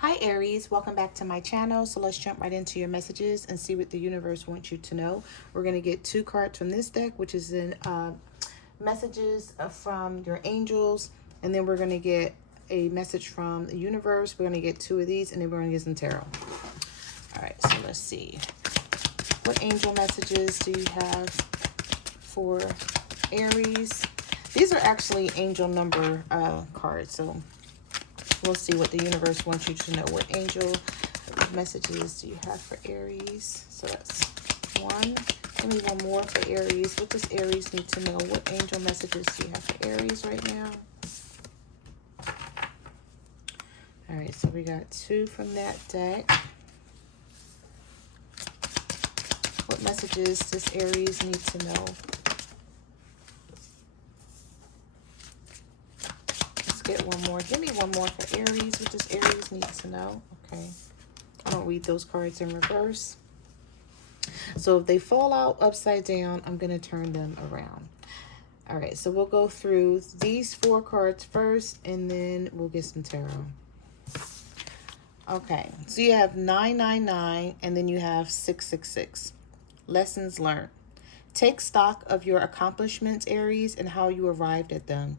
Hi Aries, welcome back to my channel. So let's jump right into your messages and see what the universe wants you to know. We're going to get 2 cards from this deck, which is in messages from your angels. And then we're going to get a message from the universe. We're going to get 2 of these, and then we're going to get some tarot. All right, so let's see. What angel messages do you have for Aries? These are actually angel number cards, so we'll see what the universe wants you to know. What angel messages do you have for Aries? So that's 1. Give me 1 more for Aries. What does Aries need to know? What angel messages do you have for Aries right now? All right, so we got 2 from that deck. What messages does Aries need to know? Get 1 more. Give me 1 more for Aries. What does Aries need to know? Okay. I don't read those cards in reverse. So if they fall out upside down, I'm going to turn them around. All right. So we'll go through these 4 cards first, and then we'll get some tarot. Okay. So you have 999, and then you have 666. Lessons learned. Take stock of your accomplishments, Aries, and how you arrived at them.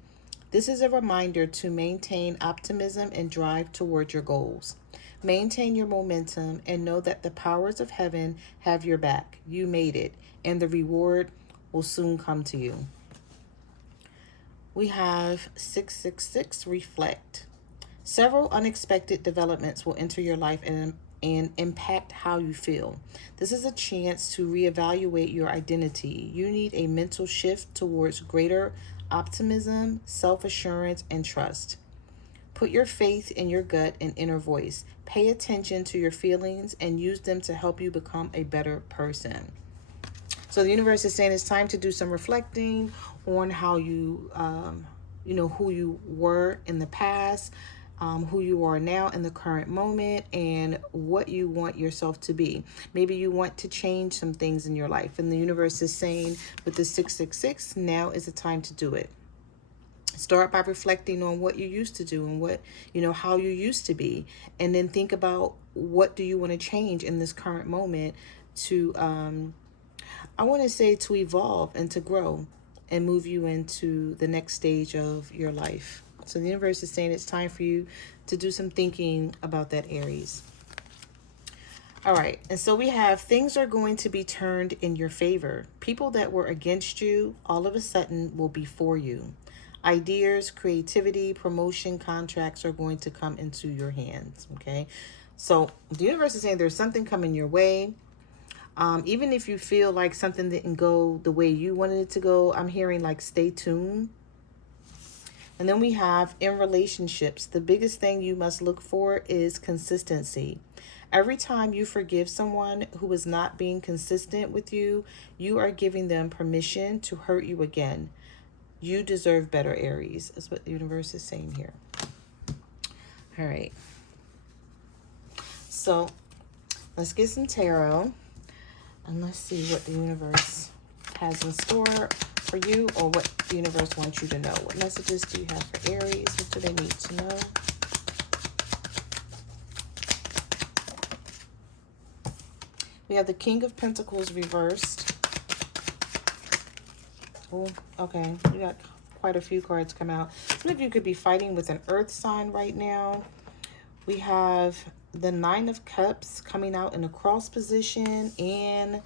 This is a reminder to maintain optimism and drive toward your goals. Maintain your momentum and know that the powers of heaven have your back. You made it, and the reward will soon come to you. We have 666, reflect. Several unexpected developments will enter your life and impact how you feel. This is a chance to reevaluate your identity. You need a mental shift towards greater optimism, self-assurance, and trust. Put your faith in your gut and inner voice. Pay attention to your feelings and use them to help you become a better person. So the universe is saying it's time to do some reflecting on how you, who you were in the past, who you are now in the current moment, and what you want yourself to be. Maybe you want to change some things in your life, and the universe is saying with the 666, now is the time to do it. Start by reflecting on what you used to do and how you used to be, and then think about what do you want to change in this current moment to, I want to say, to evolve and to grow and move you into the next stage of your life. So the universe is saying it's time for you to do some thinking about that, Aries. All right. And so we have things are going to be turned in your favor. People that were against you all of a sudden will be for you. Ideas, creativity, promotion, contracts are going to come into your hands. Okay. So the universe is saying there's something coming your way. Even if you feel like something didn't go the way you wanted it to go, I'm hearing like stay tuned. And then we have in relationships, the biggest thing you must look for is consistency. Every time you forgive someone who is not being consistent with you, you are giving them permission to hurt you again. You deserve better, Aries, is what the universe is saying here. All right. So let's get some tarot and let's see what the universe has in store for you, or what the universe wants you to know. What messages do you have for Aries? What do they need to know? We have the King of Pentacles reversed. Oh, okay. You got quite a few cards come out. Some of you could be fighting with an earth sign right now. We have the 9 of Cups coming out in a cross position, and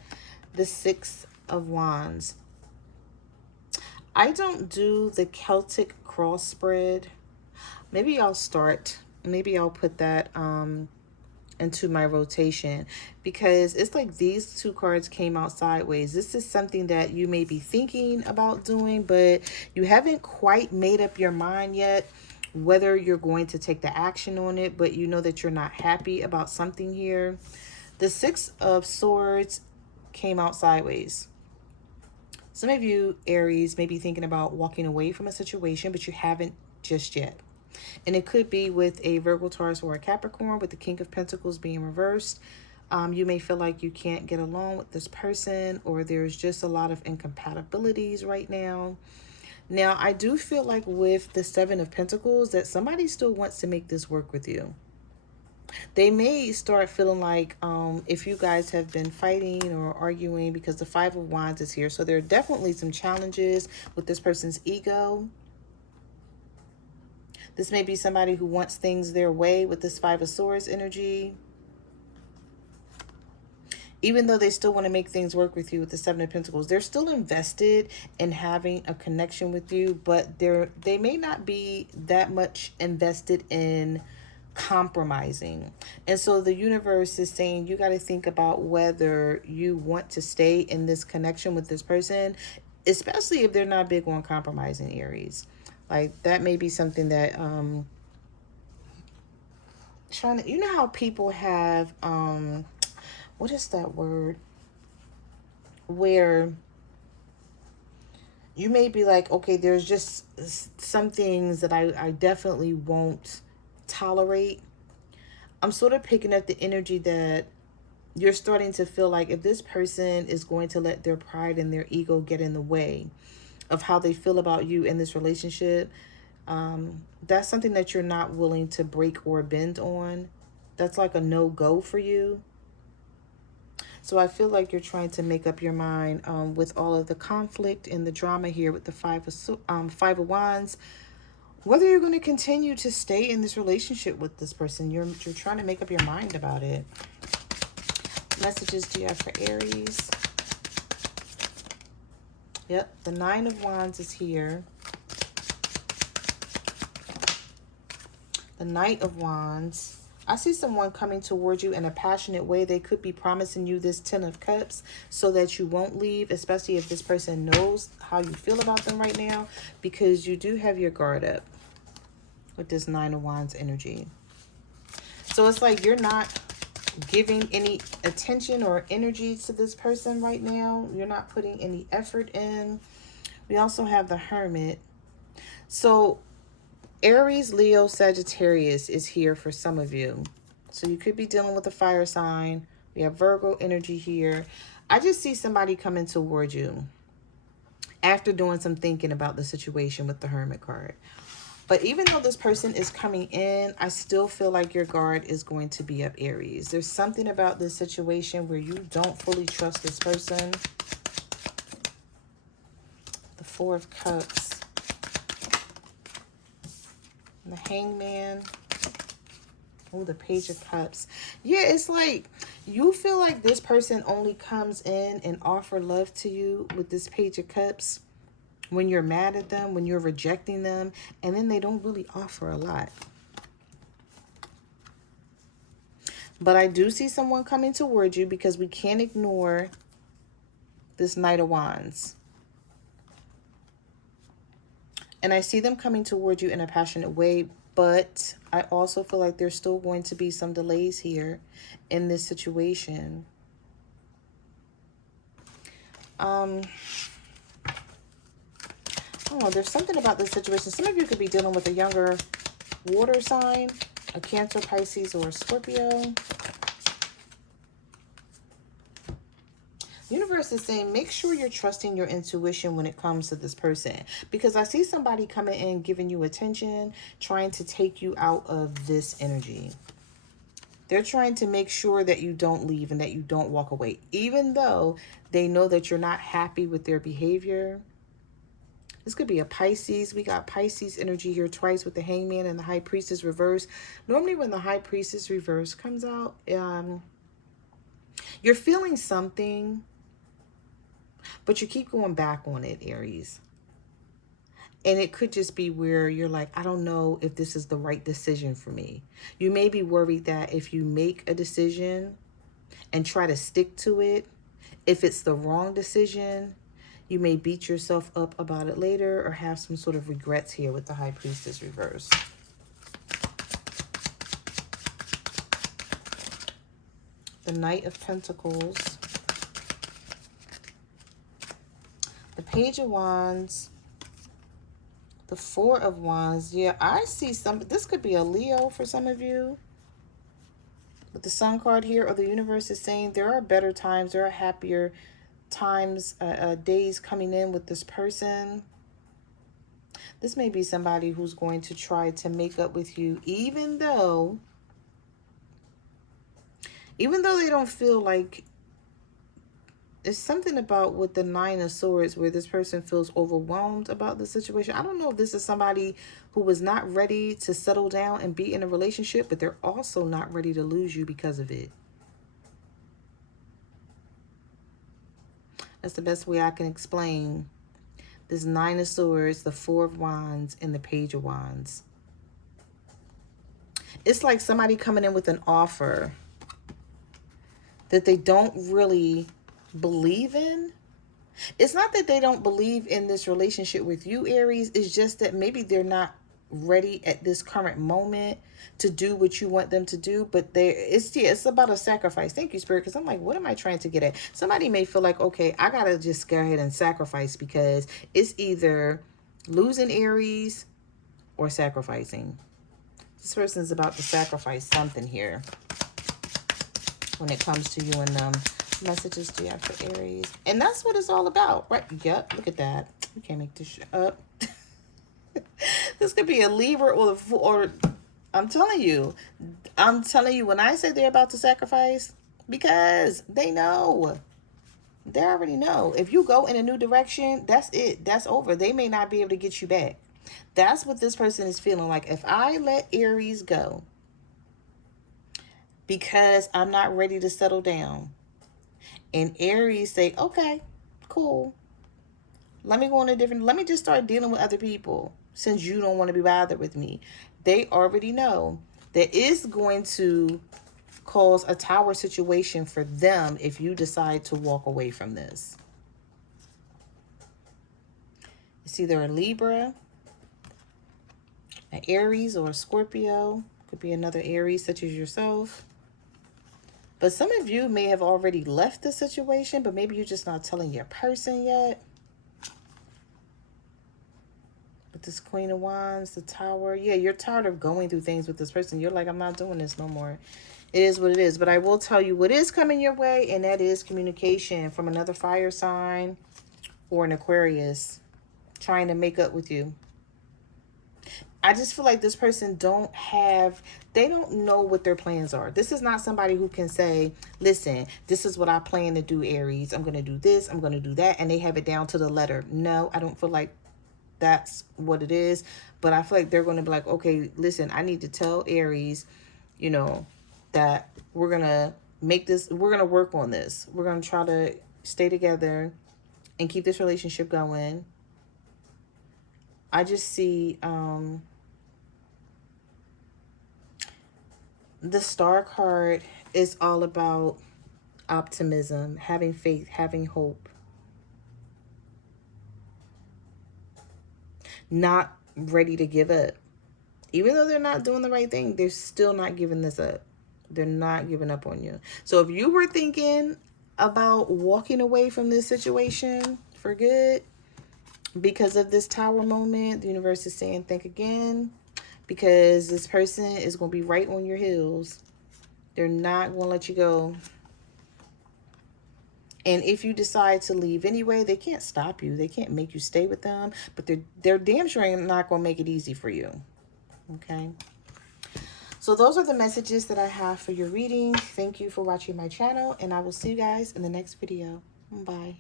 the 6 of Wands. I don't do the Celtic cross spread. Maybe I'll start. Maybe I'll put that into my rotation, because it's like these 2 cards came out sideways. This is something that you may be thinking about doing, but you haven't quite made up your mind yet whether you're going to take the action on it, but you know that you're not happy about something here. The 6 of Swords came out sideways. Some of you, Aries, may be thinking about walking away from a situation, but you haven't just yet. And it could be with a Virgo, Taurus, or a Capricorn, with the King of Pentacles being reversed. You may feel like you can't get along with this person, or there's just a lot of incompatibilities right now. Now, I do feel like with the 7 of Pentacles that somebody still wants to make this work with you. They may start feeling like if you guys have been fighting or arguing, because the Five of Wands is here. So there are definitely some challenges with this person's ego. This may be somebody who wants things their way with this Five of Swords energy. Even though they still want to make things work with you with the Seven of Pentacles, they're still invested in having a connection with you, but they may not be that much invested in compromising. And so the universe is saying you got to think about whether you want to stay in this connection with this person, especially if they're not big on compromising, Aries. Like that may be something that trying to, you know how people have what is that word, where you may be like, okay, there's just some things that I definitely won't tolerate. I'm sort of picking up the energy that you're starting to feel like if this person is going to let their pride and their ego get in the way of how they feel about you in this relationship, that's something that you're not willing to break or bend on. That's like a no-go for you. So I feel like you're trying to make up your mind with all of the conflict and the drama here with the Five of Wands, whether you're going to continue to stay in this relationship with this person. You're trying to make up your mind about it. Messages do you have for Aries? Yep, the Nine of Wands is here. The Knight of Wands. I see someone coming towards you in a passionate way. They could be promising you this Ten of Cups so that you won't leave, especially if this person knows how you feel about them right now, because you do have your guard up with this Nine of Wands energy. So it's like you're not giving any attention or energy to this person right now. You're not putting any effort in. We also have the Hermit. So Aries, Leo, Sagittarius is here for some of you. So you could be dealing with a fire sign. We have Virgo energy here. I just see somebody coming towards you after doing some thinking about the situation with the Hermit card. But even though this person is coming in, I still feel like your guard is going to be up, Aries. There's something about this situation where you don't fully trust this person. The Four of Cups. And the Hangman. Oh, the Page of Cups. Yeah, it's like you feel like this person only comes in and offer love to you with this Page of Cups when you're mad at them, when you're rejecting them, and then they don't really offer a lot. But I do see someone coming towards you because we can't ignore this Knight of Wands. And I see them coming towards you in a passionate way, but I also feel like there's still going to be some delays here in this situation. Oh, there's something about this situation. Some of you could be dealing with a younger water sign, a Cancer, Pisces, or a Scorpio. The universe is saying, make sure you're trusting your intuition when it comes to this person. Because I see somebody coming in, giving you attention, trying to take you out of this energy. They're trying to make sure that you don't leave and that you don't walk away. Even though they know that you're not happy with their behavior. This could be a Pisces. We got Pisces energy here twice with the Hangman and the High Priestess reverse. Normally when the High Priestess reverse comes out, you're feeling something, but you keep going back on it, Aries. And it could just be where you're like, I don't know if this is the right decision for me. You may be worried that if you make a decision and try to stick to it, if it's the wrong decision, you may beat yourself up about it later or have some sort of regrets here with the High Priestess reverse. The Knight of Pentacles. The Page of Wands. The Four of Wands. Yeah, I see some. This could be a Leo for some of you. With the Sun card here, or the universe is saying there are better times, there are happier times, days coming in with this person. This may be somebody who's going to try to make up with you, even though Even though they don't feel like, it's something about with the Nine of Swords where this person feels overwhelmed about the situation. I don't know if this is somebody who was not ready to settle down and be in a relationship, but they're also not ready to lose you because of it. That's the best way I can explain this Nine of Swords, the Four of Wands, and the Page of Wands. It's like somebody coming in with an offer that they don't really believe in. It's not that they don't believe in this relationship with you, Aries. It's just that maybe they're not ready at this current moment to do what you want them to do. But it's about a sacrifice. Thank you, Spirit, because I'm like, what am I trying to get at? Somebody may feel like, okay, I gotta just go ahead and sacrifice, because it's either losing, Aries, or sacrificing. This person is about to sacrifice something here when it comes to you and them. Messages do you have for Aries? And that's what it's all about, right? Yep, look at that. You can't make this shit up. This could be a Libra or I'm telling you, when I say they're about to sacrifice, because they know. They already know. If you go in a new direction, that's it. That's over. They may not be able to get you back. That's what this person is feeling like. If I let Aries go because I'm not ready to settle down, and Aries say, okay, cool, let me go on let me just start dealing with other people since you don't want to be bothered with me. They already know that it's going to cause a tower situation for them if you decide to walk away from this. It's either a Libra, an Aries, or a Scorpio. Could be another Aries such as yourself. But some of you may have already left the situation, but maybe you're just not telling your person yet. With this Queen of Wands, the Tower. Yeah, you're tired of going through things with this person. You're like, I'm not doing this no more. It is what it is. But I will tell you what is coming your way, and that is communication from another fire sign or an Aquarius trying to make up with you. I just feel like this person they don't know what their plans are. This is not somebody who can say, listen, this is what I plan to do, Aries. I'm going to do this. I'm going to do that. And they have it down to the letter. No, I don't feel like that's what it is. But I feel like they're going to be like, okay, listen, I need to tell Aries, you know, that we're going to make this, we're going to work on this. We're going to try to stay together and keep this relationship going. I just see, the Star card is all about optimism, having faith, having hope. Not ready to give up. Even though they're not doing the right thing, they're still not giving this up. They're not giving up on you. So if you were thinking about walking away from this situation for good because of this Tower moment, the universe is saying think again. Because this person is going to be right on your heels. They're not going to let you go. And if you decide to leave anyway, they can't stop you. They can't make you stay with them. But they're damn sure not going to make it easy for you. Okay? So those are the messages that I have for your reading. Thank you for watching my channel. And I will see you guys in the next video. Bye.